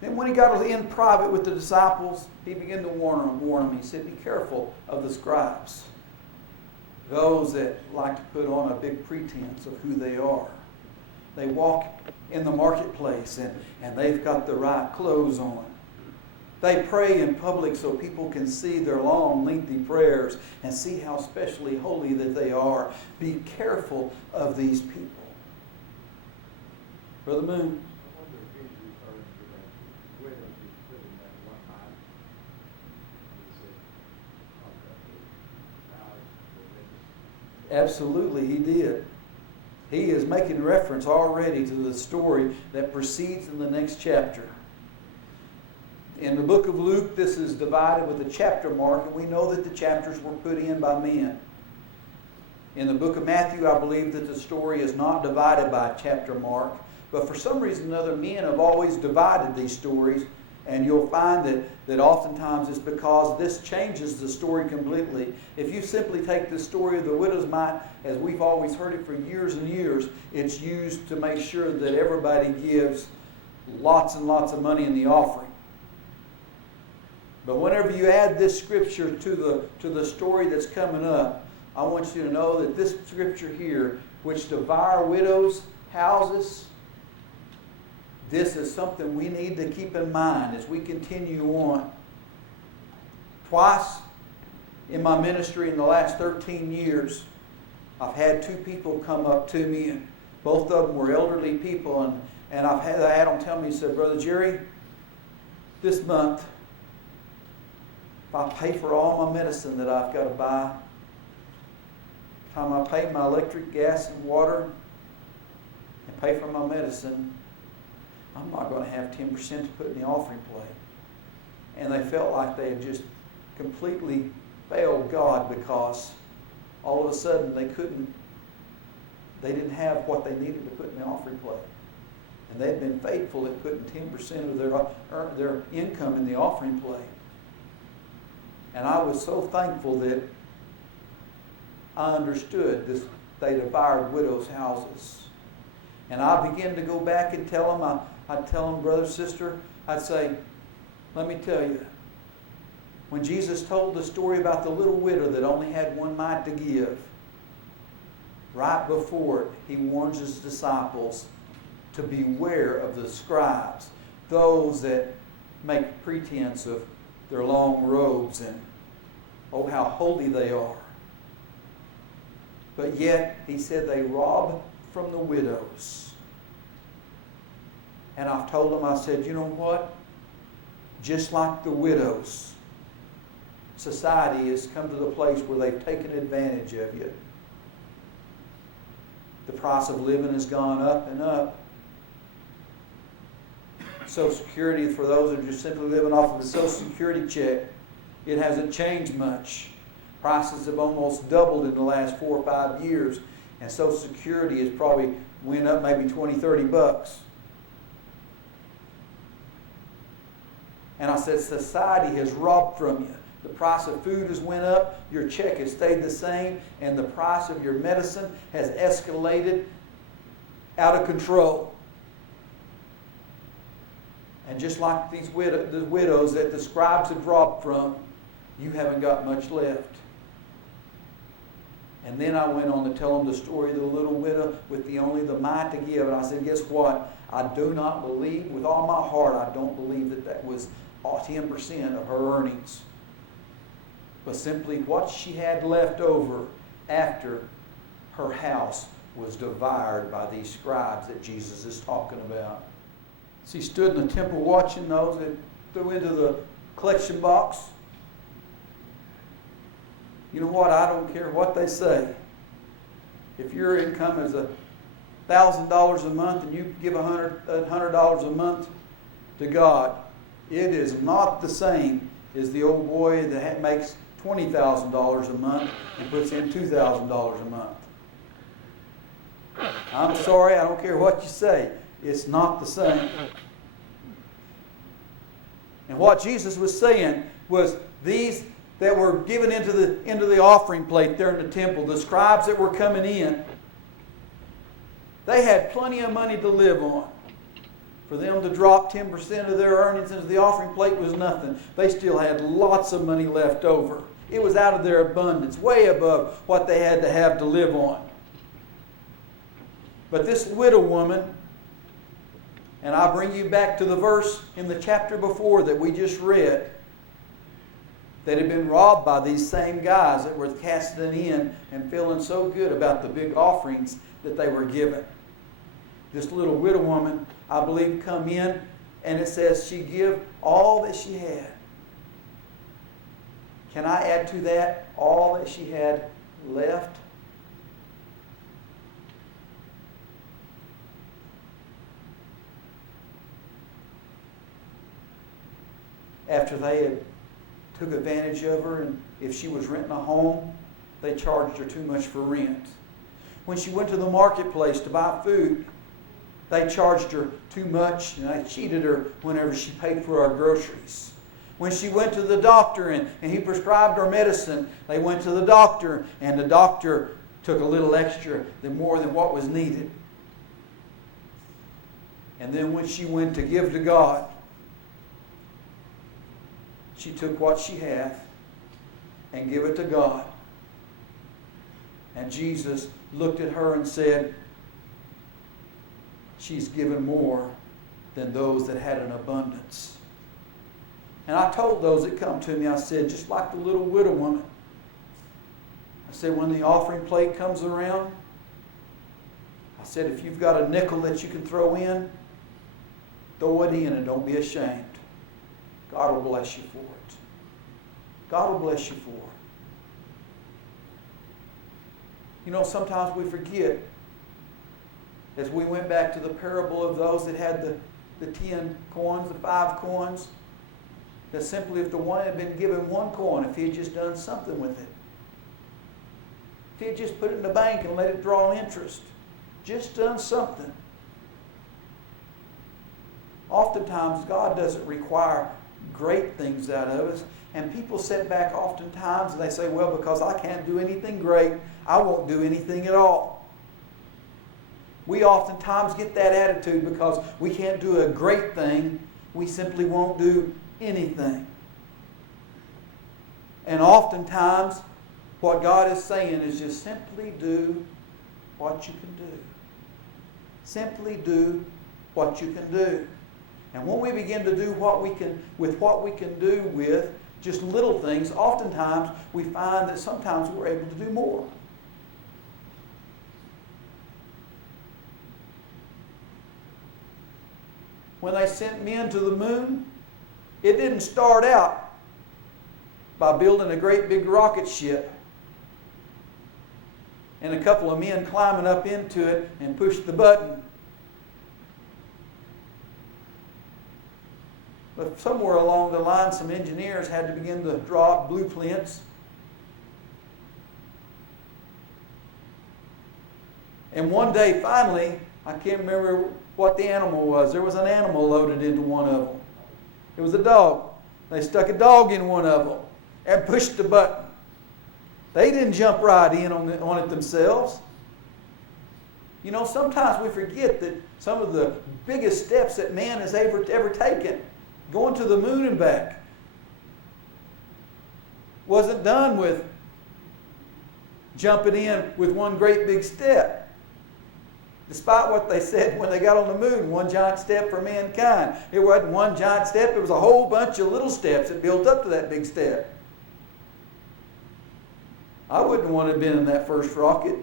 Then when he got in private with the disciples, he began to warn them. He said, be careful of the scribes. Those that like to put on a big pretense of who they are. They walk in the marketplace and they've got the right clothes on. They pray in public so people can see their long, lengthy prayers and see how specially holy that they are. Be careful of these people. Brother Moon. Absolutely, he did. He is making reference already to the story that proceeds in the next chapter. In the book of Luke, this is divided with a chapter mark, and we know that the chapters were put in by men. In the book of Matthew, I believe that the story is not divided by a chapter mark, but for some reason or other, men have always divided these stories, and you'll find that oftentimes it's because this changes the story completely. If you simply take the story of the widow's mite, as we've always heard it for years and years, it's used to make sure that everybody gives lots and lots of money in the offering. But whenever you add this scripture to the story that's coming up, I want you to know that this scripture here, which devour widows' houses, this is something we need to keep in mind as we continue on. Twice in my ministry in the last 13 years, I've had two people come up to me, and both of them were elderly people, and I had them tell me, he said, Brother Jerry, this month, if I pay for all my medicine that I've got to buy, time I pay my electric, gas, and water, and pay for my medicine, I'm not going to have 10% to put in the offering plate. And they felt like they had just completely failed God because all of a sudden they didn't have what they needed to put in the offering plate. And they'd been faithful at putting 10% of their income in the offering plate. And I was so thankful that I understood this. They devoured widows' houses. And I began to go back and tell them, I'd tell them, brother, sister, I'd say, let me tell you, when Jesus told the story about the little widow that only had one mite to give, right before it, he warns his disciples to beware of the scribes, those that make pretense of their long robes and, oh, how holy they are. But yet, he said they rob from the widows. And I've told them, I said, you know what? Just like the widows, society has come to the place where they've taken advantage of you. The price of living has gone up and up. Social Security, for those that are just simply living off of a Social Security check, it hasn't changed much. Prices have almost doubled in the last 4 or 5 years, and Social Security has probably went up maybe $20-$30. And I said, society has robbed from you. The price of food has went up, your check has stayed the same, and the price of your medicine has escalated out of control. And just like the widows that the scribes had robbed from, you haven't got much left. And then I went on to tell them the story of the little widow with only the mite to give. And I said, guess what? I do not believe, with all my heart, I don't believe that was 10% of her earnings. But simply what she had left over after her house was devoured by these scribes that Jesus is talking about. She stood in the temple watching those that threw into the collection box. You know what? I don't care what they say. If your income is $1,000 a month and you give $100 a month to God, it is not the same as the old boy that makes $20,000 a month and puts in $2,000 a month. I'm sorry, I don't care what you say. It's not the same. And what Jesus was saying was these that were given into the offering plate there in the temple, the scribes that were coming in, they had plenty of money to live on. For them to drop 10% of their earnings into the offering plate was nothing. They still had lots of money left over. It was out of their abundance, way above what they had to have to live on. But this widow woman, and I bring you back to the verse in the chapter before that we just read, that had been robbed by these same guys that were casting in and feeling so good about the big offerings that they were given. This little widow woman, I believe, come in, and it says she give all that she had. Can I add to that all that she had left? After they had took advantage of her, and if she was renting a home, they charged her too much for rent. When she went to the marketplace to buy food, they charged her too much, and they cheated her whenever she paid for our groceries. When she went to the doctor and he prescribed her medicine, they went to the doctor, and the doctor took a little extra more than what was needed. And then when she went to give to God, she took what she had and gave it to God. And Jesus looked at her and said, she's given more than those that had an abundance. And I told those that come to me, I said, just like the little widow woman, I said, when the offering plate comes around, I said, if you've got a nickel that you can throw in, throw it in and don't be ashamed. God will bless you for it. God will bless you for it. You know, sometimes we forget, as we went back to the parable of those that had the 10 coins, the 5 coins, that simply if the one had been given 1 coin, if he had just done something with it, if he had just put it in the bank and let it draw interest, just done something. Oftentimes, God doesn't require great things out of us. And people sit back oftentimes and they say, well, because I can't do anything great, I won't do anything at all. We oftentimes get that attitude because we can't do a great thing. We simply won't do anything. And oftentimes, what God is saying is just simply do what you can do. Simply do what you can do. And when we begin to do what we can do with just little things, oftentimes we find that sometimes we're able to do more. When they sent men to the moon, it didn't start out by building a great big rocket ship and a couple of men climbing up into it and push the button. But somewhere along the line, some engineers had to begin to draw up blueprints. And one day, finally, I can't remember what the animal was. There was an animal loaded into one of them. It was a dog. They stuck a dog in one of them and pushed the button. They didn't jump right in on it themselves. You know, sometimes we forget that some of the biggest steps that man has ever taken, going to the moon and back, wasn't done with jumping in with one great big step. Despite what they said when they got on the moon, one giant step for mankind. It wasn't one giant step, it was a whole bunch of little steps that built up to that big step. I wouldn't want to have been in that first rocket.